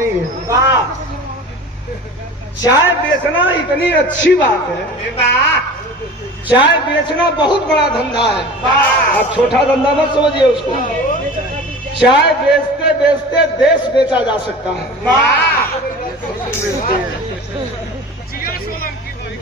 नहीं है। चाय बेचना इतनी अच्छी बात है, चाय बेचना बहुत बड़ा धंधा है। आप छोटा धंधा मत समझिए उसको। चाय बेचते बेचते देश बेचा जा सकता है।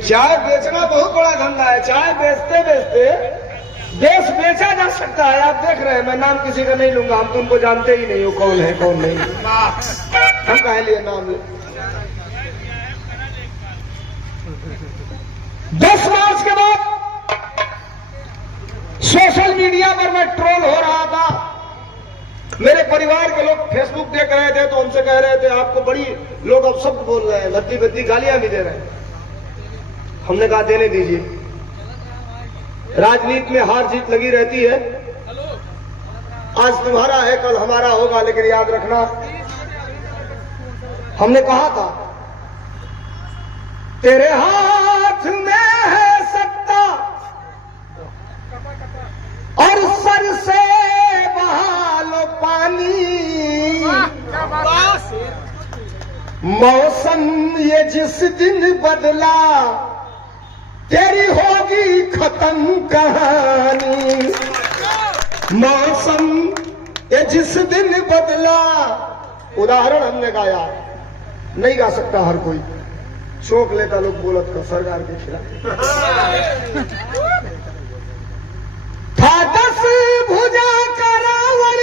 चाय बेचना बहुत बड़ा धंधा है। चाय बेचते बेचते देश बेचा जा सकता है। आप देख रहे हैं, मैं नाम किसी का नहीं लूंगा, हम तुमको जानते ही नहीं हो कौन है कौन नहीं। हम कहे लिए नाम ले। 10 मार्च के बाद सोशल मीडिया पर मैं ट्रोल हो रहा था। मेरे परिवार के लोग फेसबुक देख रहे थे तो उनसे कह रहे थे आपको बड़ी लोग अब शब्द बोल रहे हैं, भद्दी भद्दी गालियां भी दे रहे हैं। हमने कहा देने दीजिए, राजनीति में हार जीत लगी रहती है। आज तुम्हारा है कल हमारा होगा, लेकिन याद रखना हमने कहा था तेरे हाथ में है सत्ता और सर से बहा लो पानी। मौसम ये जिस दिन बदला तेरी होगी खत्म कहानी। मौसम ये जिस दिन बदला। उदाहरण हमने गाया, नहीं गा सकता हर कोई, शोक लेता लोग बोलत का सरकार के खिलाफ। था 10 भुजा का रावण,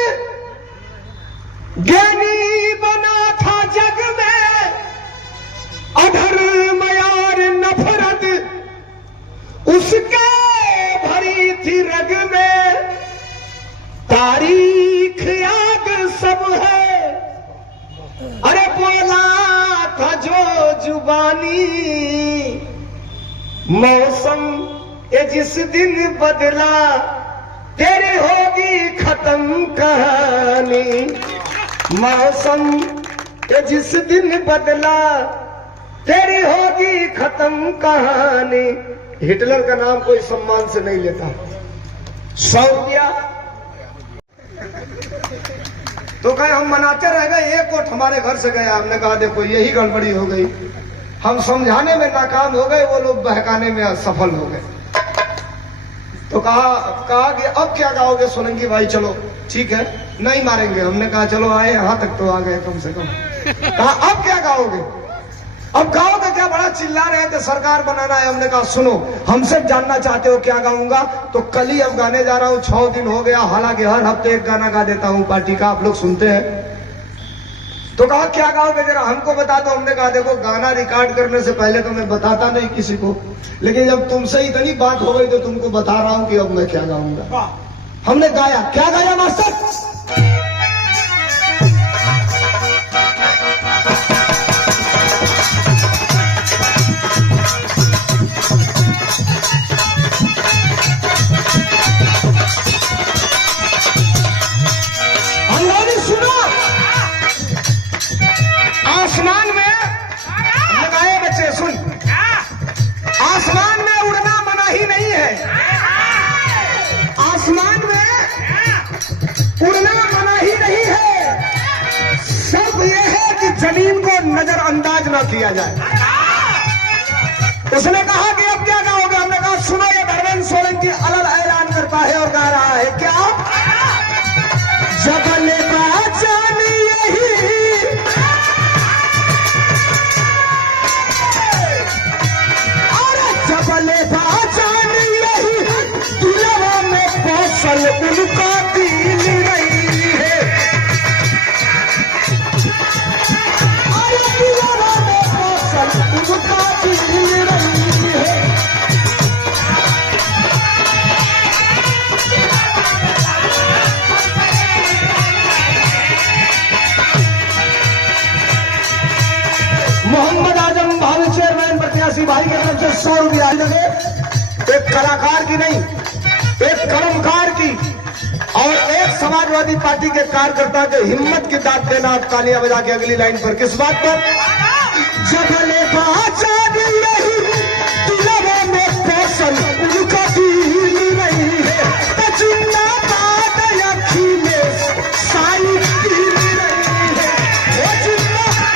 ज्ञानी बना था जग में, अधर्म और नफरत उसके भरी थी रग में। तारीख याद सब है, अरे बोला था जो जुबानी। मौसम ये जिस दिन बदला तेरी होगी खत्म कहानी। मौसम ये जिस दिन बदला तेरी होगी खत्म कहानी। हिटलर का नाम कोई सम्मान से नहीं लेता। 100 रुपया तो कहे हम मनाते रह गए, एक वोट हमारे घर से गया। हमने कहा देखो यही गड़बड़ी हो गई, हम समझाने में नाकाम हो गए, वो लोग बहकाने में असफल हो गए। तो कहा कि अब क्या गाओगे सोलंकी भाई, चलो ठीक है नहीं मारेंगे। हमने कहा चलो आए यहां तक तो आ गए कम से कम। कहा अब क्या गाओगे, अब गाओगे क्या, बड़ा चिल्ला रहे थे सरकार बनाना है। हमने कहा सुनो, हमसे जानना चाहते हो क्या गाऊंगा, तो कल ही अब गाने जा रहा हूं, 6 दिन हो गया। हालांकि हर हफ्ते एक गाना गा देता हूं पार्टी का, आप लोग सुनते हैं। तो कहा क्या गाओगे जरा हमको बता दो। हमने कहा देखो गाना रिकॉर्ड करने से पहले तो मैं बताता नहीं किसी को, लेकिन जब तुमसे इतनी बात हो गई तो तुमको बता रहा हूं कि अब मैं क्या गाऊंगा। हमने गाया, क्या गाया मास्टर? आसमान में लगाए बच्चे सुन, आसमान में उड़ना मना ही नहीं है। आसमान में उड़ना मना ही नहीं है। सब ये है कि जमीन को नजरअंदाज ना किया जाए। उसने कहा कि अब क्या गाओगे? हमने कहा सुनो, ये धर्मेंद्र सोलंकी अलग ऐलान करता है और गा रहा है क्या? जबल बाजान यही जबले बाजान यही दिलवा में फसल उनका दिल रही है। अरे दिलवा में फसल उनका दिल रही है। मोहम्मद आजम भावी चेयरमैन प्रत्याशी भाई की तरफ से 100 रुपया लगे। एक कलाकार की नहीं, एक कर्मकार की और एक समाजवादी पार्टी के कार्यकर्ता के हिम्मत की दाद देना। आप तालियां बजा के अगली लाइन पर किस बात पर? जबले बाजान यही दिलवा में फसल उनका दिल नहीं है। जिंदाबाद अखिलेश साईं दिल रही है। जिंदाबाद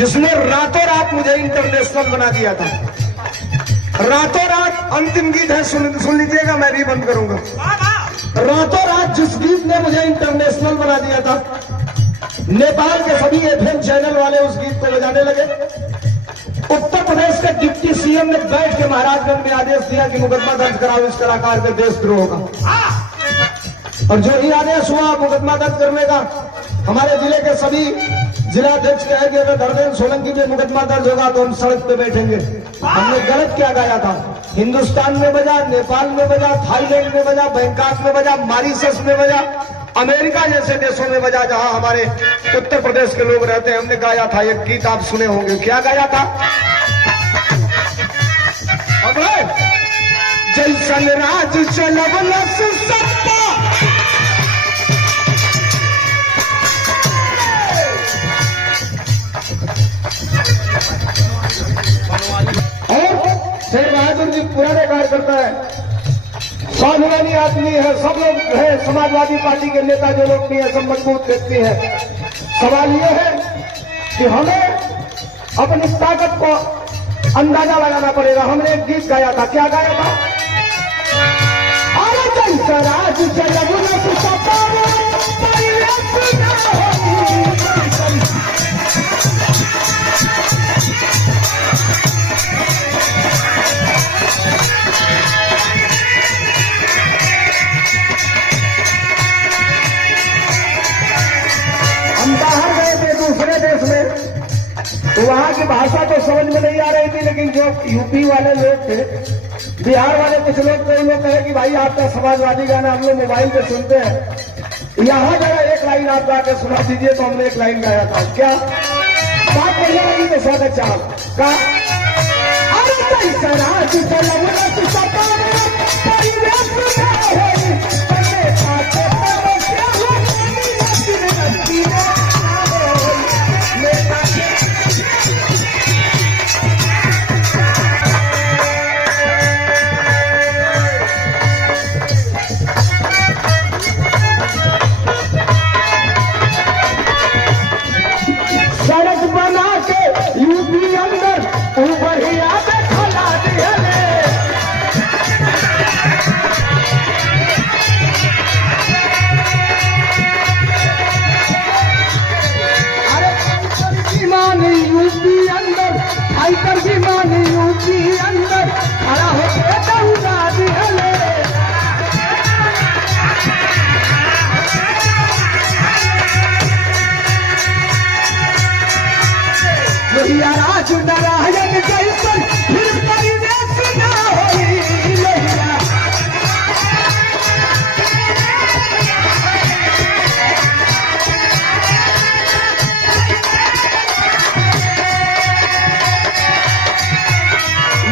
जिसने रातों रात मुझे इंटरनेशनल बना दिया था। रातों रात अंतिम गीत है, सुन लीजिएगा, मैं भी बंद करूंगा। रातों रात जिस गीत ने मुझे इंटरनेशनल बना दिया था, नेपाल के सभी एफएम चैनल वाले उस गीत को बजाने लगे। उत्तर प्रदेश के डिप्टी सीएम ने बैठ के महाराजगंज में आदेश दिया कि मुकदमा दर्ज कराओ इस कलाकार के देशद्रोह का। और जो ही आदेश हुआ मुकदमा दर्ज करने का, हमारे जिले के सभी जिलाध्यक्ष कहे कि अगर धर्मेंद्र सोलंकी पे मुकदमा दर्ज होगा तो हम सड़क पे बैठेंगे। हमने गलत क्या गाया था? हिंदुस्तान में बजा, नेपाल में बजा, थाईलैंड में बजा, बैंकॉक में बजा, मॉरिशस में बजा, अमेरिका जैसे देशों में बजा जहां हमारे उत्तर प्रदेश के लोग रहते हैं। हमने गाया था एक गीत, आप सुने होंगे, क्या गाया था? जैसन राज चलवलस सत्ता, और शेर बहादुर जी पुराने कार्यकर्ता है, स्वाभिमानी आदमी है, सब लोग है, समाजवादी पार्टी के नेता जो लोग भी है सब मजबूत व्यक्ति है। सवाल यह है कि हमें अपनी ताकत को अंदाजा लगाना पड़ेगा। हमने एक गीत गाया था, क्या गाया था? अरे जैसा राज चलवलस सत्ता, हम बाहर गए थे दूसरे देश में, तो वहां की भाषा तो समझ में नहीं आ रही थी, लेकिन जो यूपी वाले लोग थे, बिहार वाले कुछ लोग तो लोग कहे कि भाई आपका समाजवादी गाना हम लोग मोबाइल पे सुनते हैं, यहाँ जरा एक लाइन आप गा के सुना दीजिए। तो हमने एक लाइन गाया था, क्या बात बढ़िया लगी तो स्वागत चाह का। सड़क बना के यूपी अंदर बढ़िया खला दिया। अरे विमान यूपी अंदर, फाइटर विमान यूपी अंदर खड़ा होके दौड़ा दिया। लोहिया राज नारायण जैसन फिर परिवेश ना होई।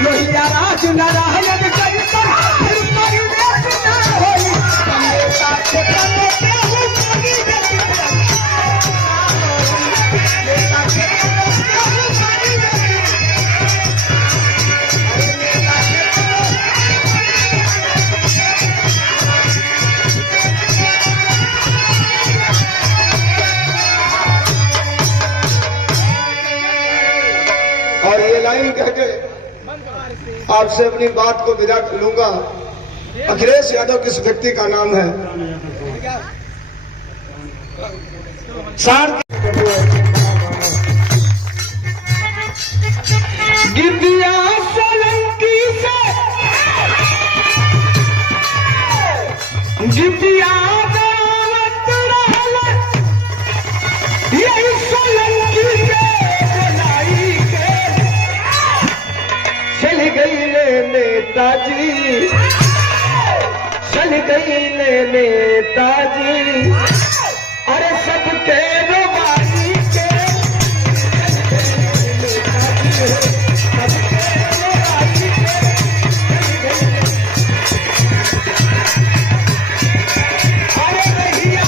लोहिया राज नारायण जैसन फिर परिवेश ना होई। और ये लाइन कह के आपसे अपनी बात को विदा लूंगा। अखिलेश यादव किस व्यक्ति का नाम है? गिद्दिया सोलंकी से गिद्दिया दावत रहल, यही सोलंकी के बुलाई के चल गई नेताजी, चल गई नेताजी।